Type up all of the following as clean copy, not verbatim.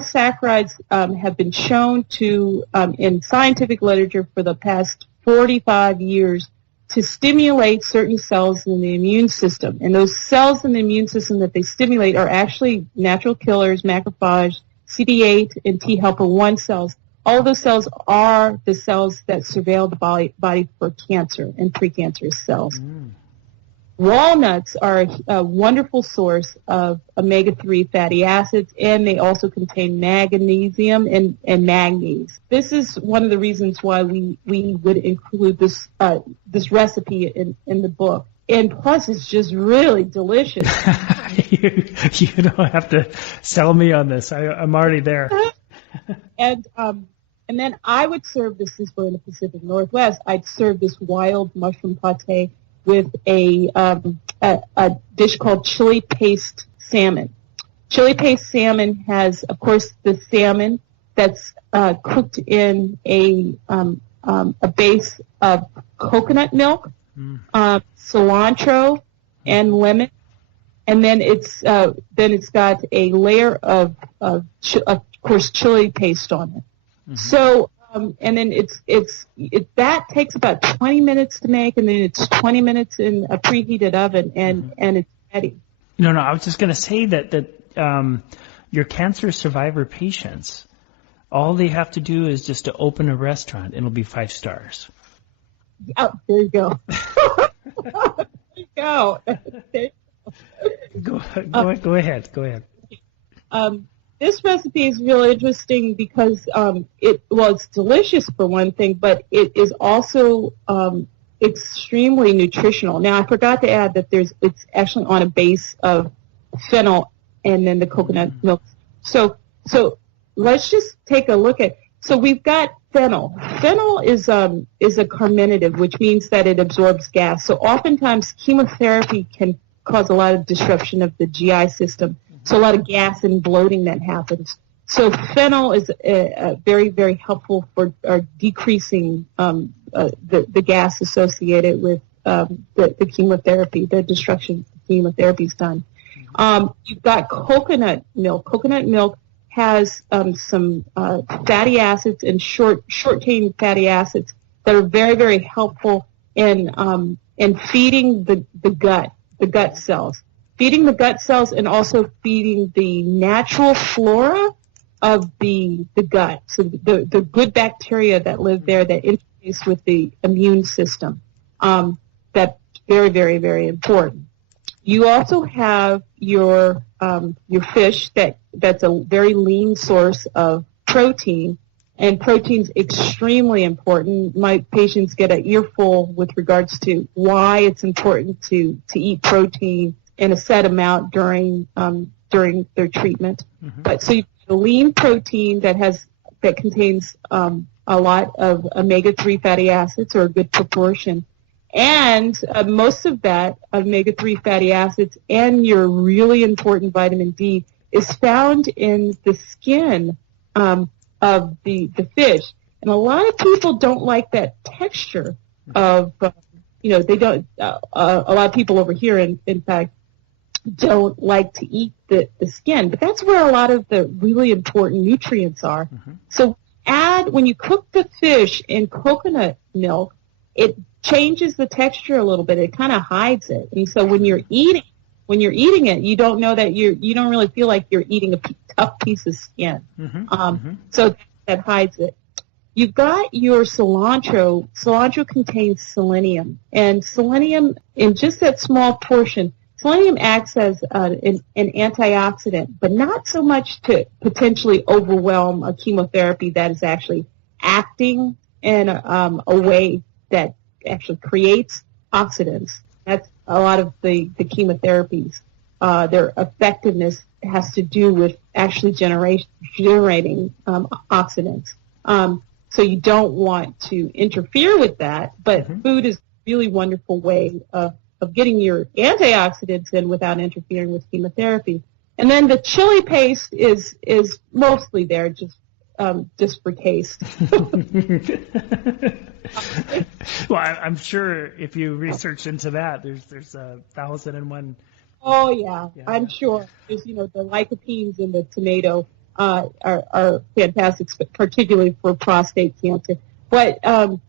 polysaccharides have been shown to, in scientific literature for the past 45 years, to stimulate certain cells in the immune system. And those cells in the immune system that they stimulate are actually natural killers, macrophage, CD8, and T helper 1 cells. All of those cells are the cells that surveil the body for cancer and precancerous cells. Walnuts are a wonderful source of omega-3 fatty acids, and they also contain magnesium and manganese. This is one of the reasons why we would include this recipe in the book. And plus, it's just really delicious. You don't have to sell me on this. I'm already there. And then I would serve this, since we're in the Pacific Northwest, I'd serve this wild mushroom pate with a dish called chili paste salmon. Chili paste salmon has, of course, the salmon that's cooked in a base of coconut milk, cilantro, and lemon, and then it's got a layer of course, chili paste on it. So. And then that takes about 20 minutes to make, and then it's 20 minutes in a preheated oven, and it's ready. No, I was just going to say that your cancer survivor patients, all they have to do is just to open a restaurant, and it'll be 5 stars. Oh, there you go. There you go. Go ahead. This recipe is really interesting because it's delicious for one thing, but it is also extremely nutritional. Now, I forgot to add that it's actually on a base of fennel and then the coconut milk. So let's just take a look at. So we've got fennel. Fennel is a carminative, which means that it absorbs gas. So oftentimes chemotherapy can cause a lot of disruption of the GI system. So a lot of gas and bloating that happens. So fennel is very, very helpful for decreasing the gas associated with the chemotherapy, the destruction the chemotherapy is done. You've got coconut milk. Coconut milk has some fatty acids and short-chain fatty acids that are very, very helpful in feeding the gut cells. Feeding the gut cells and also feeding the natural flora of the gut, so the good bacteria that live there that interface with the immune system. That's very, very, very important. You also have your fish that's a very lean source of protein, and protein's extremely important. My patients get an earful with regards to why it's important to eat protein in a set amount during their treatment. But so you have a lean protein that contains a lot of omega-3 fatty acids, or a good proportion, and most of that omega-3 fatty acids and your really important vitamin D is found in the skin of the fish. And a lot of people don't like that texture of they don't. A lot of people over here, in fact, don't like to eat the skin, but that's where a lot of the really important nutrients are. So when you cook the fish in coconut milk, it changes the texture a little bit. It kind of hides it, and so when you're eating it, you don't know that you don't really feel like you're eating a tough piece of skin. So that hides it. You've got your cilantro. Cilantro contains selenium, and selenium in just that small portion. Selenium acts as an antioxidant, but not so much to potentially overwhelm a chemotherapy that is actually acting in a way that actually creates oxidants. That's a lot of the chemotherapies. Their effectiveness has to do with actually generating oxidants. So you don't want to interfere with that, but food is a really wonderful way of getting your antioxidants in without interfering with chemotherapy. And then the chili paste is mostly there just for taste. Well, I'm sure if you research into that, there's 1,001. Oh yeah, I'm sure. There's the lycopenes in the tomato. are fantastic, particularly for prostate cancer. But and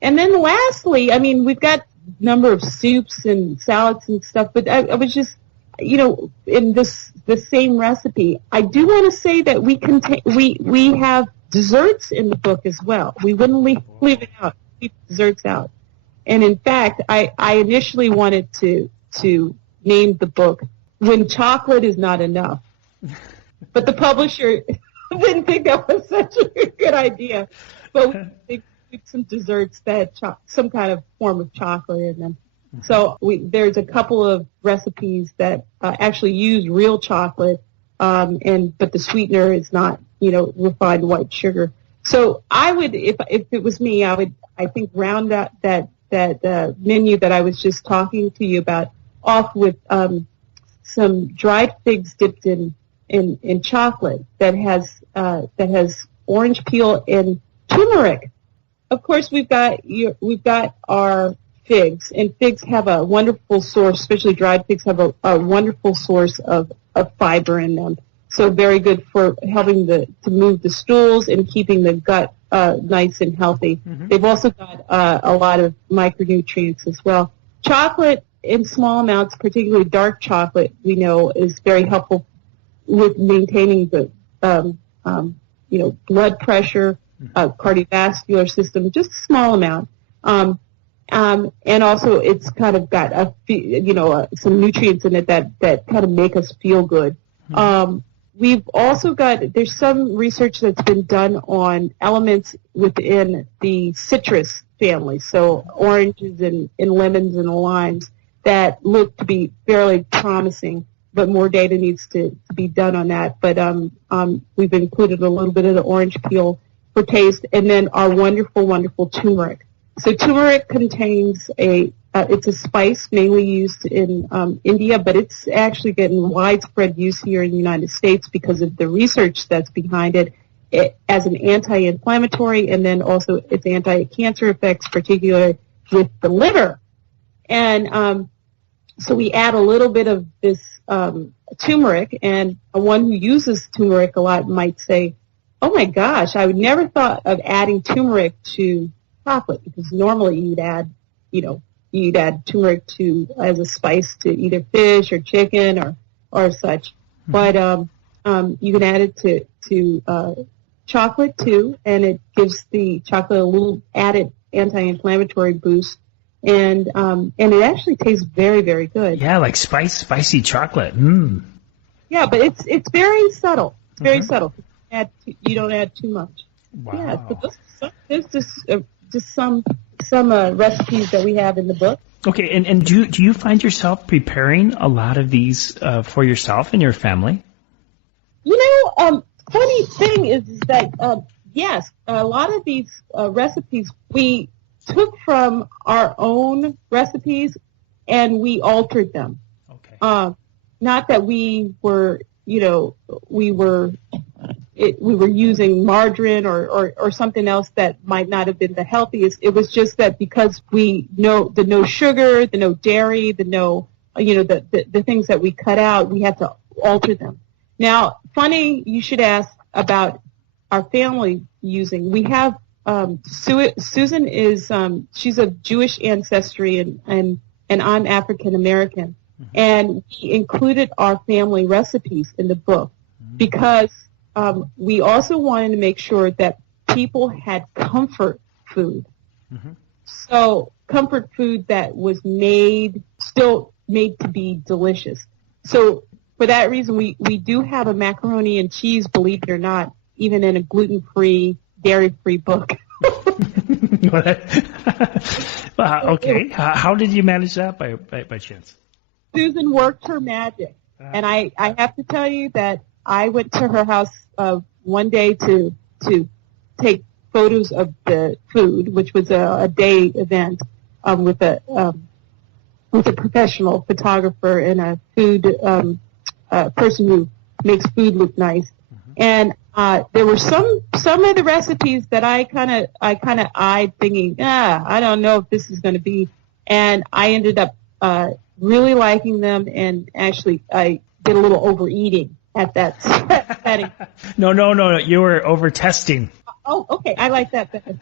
then lastly, I mean, we've got a number of soups and salads and stuff. But I was just, in the same recipe, I do want to say that we have desserts in the book as well. We wouldn't leave it out. Leave desserts out. And in fact, I initially wanted to name the book "When Chocolate Is Not Enough," but the publisher didn't think that was such a good idea. But we did some desserts that had some kind of form of chocolate in them. So there's a couple of recipes that actually use real chocolate, but the sweetener is not, refined white sugar. So I would, if it was me, I think round out that menu that I was just talking to you about off with some dried figs dipped in chocolate that has orange peel and turmeric. Of course, we've got our figs, and figs have a wonderful source, especially dried figs have a wonderful source of fiber in them. So very good for helping to move the stools and keeping the gut nice and healthy. Mm-hmm. They've also got a lot of micronutrients as well. Chocolate in small amounts, particularly dark chocolate, we know is very helpful with maintaining the blood pressure, cardiovascular system, just a small amount. And also it's kind of got some nutrients in it that kind of make us feel good. We've also there's some research that's been done on elements within the citrus family, so oranges and lemons and limes that look to be fairly promising, but more data needs to be done on that. But we've included a little bit of the orange peel for taste, and then our wonderful, wonderful turmeric. So turmeric contains it's a spice mainly used in India, but it's actually getting widespread use here in the United States because of the research that's behind it as an anti-inflammatory, and then also its anti-cancer effects, particularly with the liver. And so we add a little bit of this turmeric, and one who uses turmeric a lot might say, oh my gosh, I would never thought of adding turmeric to chocolate, because normally you'd add turmeric as a spice to either fish or chicken or such. But you can add it to chocolate too, and it gives the chocolate a little added anti-inflammatory boost, and it actually tastes very, very good. Yeah, like spicy chocolate. Yeah, but it's very subtle. It's very subtle. You don't add too much. Wow. Yeah, so there's just some recipes that we have in the book. Okay, and do you find yourself preparing a lot of these for yourself and your family? Funny thing is that yes, a lot of these recipes we took from our own recipes and we altered them. Okay. Not that we were using margarine or something else that might not have been the healthiest. It was just that because we know the no sugar, the no dairy, the no, the things that we cut out, we had to alter them. Now, funny you should ask about our family using. We have Susan is she's of Jewish ancestry and I'm African American, and we included our family recipes in the book because we also wanted to make sure that people had comfort food. So comfort food that was still made to be delicious. So for that reason, we do have a macaroni and cheese, believe it or not, even in a gluten-free, dairy-free book. Okay. How did you manage that by chance? Susan worked her magic. And I have to tell you that I went to her house one day to take photos of the food, which was a day event with a professional photographer and a food person who makes food look nice. And there were some of the recipes that I kind of eyed, thinking, I don't know if this is going to be. And I ended up really liking them, and actually I did a little overeating at that setting. No. You were over testing. Oh, okay. I like that better.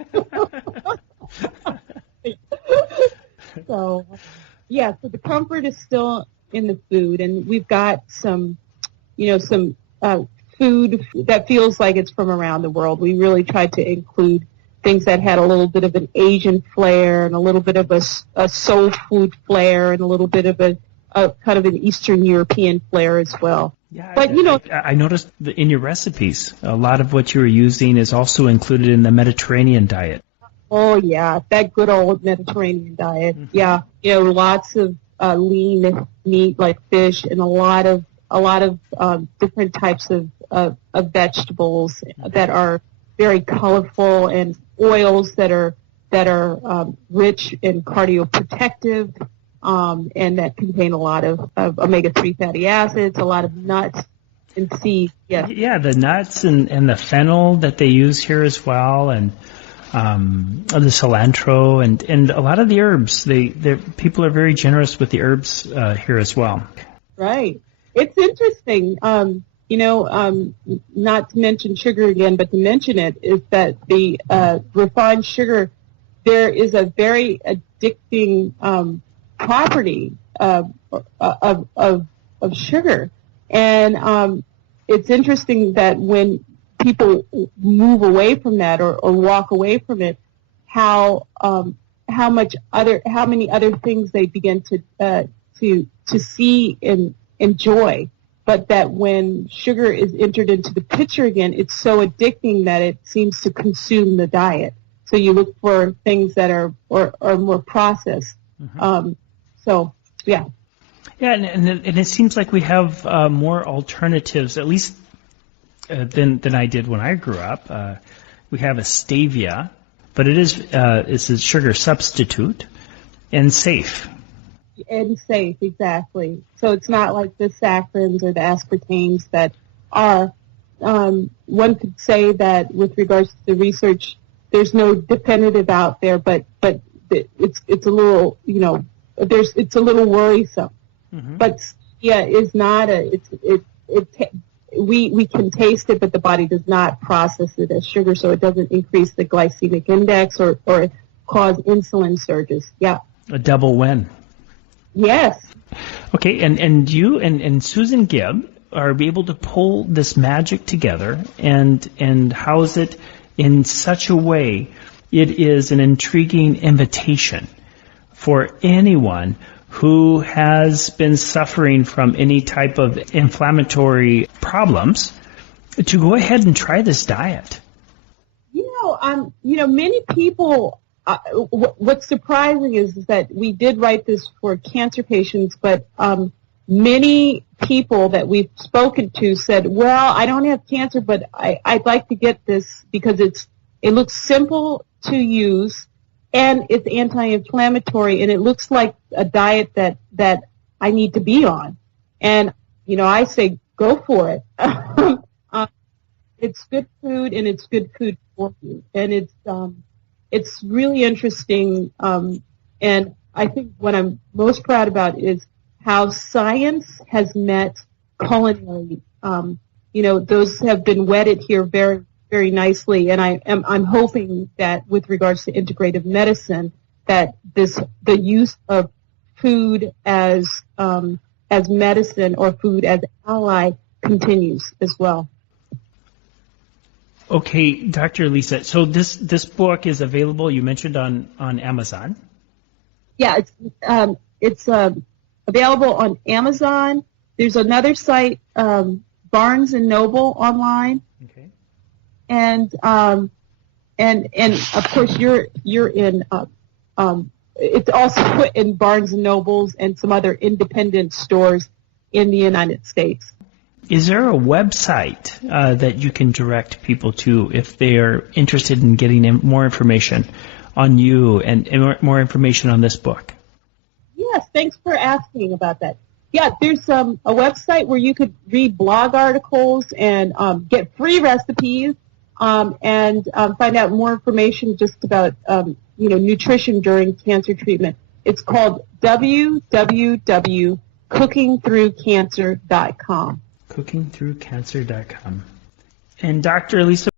So, yeah, so the comfort is still in the food, and we've got some food that feels like it's from around the world. We really tried to include things that had a little bit of an Asian flair and a little bit of a soul food flair and a little bit of a kind of an Eastern European flair as well. Yeah, but I noticed that in your recipes, a lot of what you were using is also included in the Mediterranean diet. Oh yeah, that good old Mediterranean diet. Mm-hmm. Yeah, lots of lean meat like fish and a lot of different types of vegetables that are very colorful, and oils that are rich in cardioprotective, and that contain a lot of omega-3 fatty acids, a lot of nuts and seeds. Yes. Yeah, the nuts and the fennel that they use here as well, and the cilantro and a lot of the herbs. People are very generous with the herbs here as well. Right. It's interesting. Not to mention sugar again, but to mention it is that the refined sugar, there is a very addicting property of sugar, and it's interesting that when people move away from that or walk away from it, how many other things they begin to see and enjoy. But that when sugar is entered into the picture again, it's so addicting that it seems to consume the diet. So you look for things that are more processed. Mm-hmm. Yeah. Yeah, and it seems like we have more alternatives, at least than I did when I grew up. We have a stevia, but it's a sugar substitute and safe. And safe, exactly. So it's not like the saccharides or the aspartames that are. One could say that with regards to the research, there's no definitive out there, but it's a little it's a little worrisome. Mm-hmm. But yeah, is not we can taste it, but the body does not process it as sugar, so it doesn't increase the glycemic index or cause insulin surges. Yeah. A double win. Yes. Okay, and you and Susan Gibb are able to pull this magic together and house it in such a way it is an intriguing invitation for anyone who has been suffering from any type of inflammatory problems to go ahead and try this diet. Many people. What's surprising is that we did write this for cancer patients, but many people that we've spoken to said, "Well, I don't have cancer, but I'd like to get this because it looks simple to use, and it's anti-inflammatory, and it looks like a diet that I need to be on." And I say, go for it. It's good food, and it's good food for you, and it's really interesting, and I think what I'm most proud about is how science has met culinary. Those have been wedded here very, very nicely, and I'm hoping that with regards to integrative medicine, that the use of food as medicine or food as ally continues as well. Okay, Dr. Lisa, so this book is available, you mentioned, on Amazon? Yeah, it's available on Amazon. There's another site, Barnes & Noble online. Okay. And of course you're in it's also in Barnes & Nobles and some other independent stores in the United States. Is there a website that you can direct people to if they are interested in getting more information on you and more information on this book? Yes, thanks for asking about that. Yeah, there's a website where you could read blog articles and get free recipes and find out more information just about nutrition during cancer treatment. It's called www.cookingthroughcancer.com. cookingthroughcancer.com. And Dr. Lisa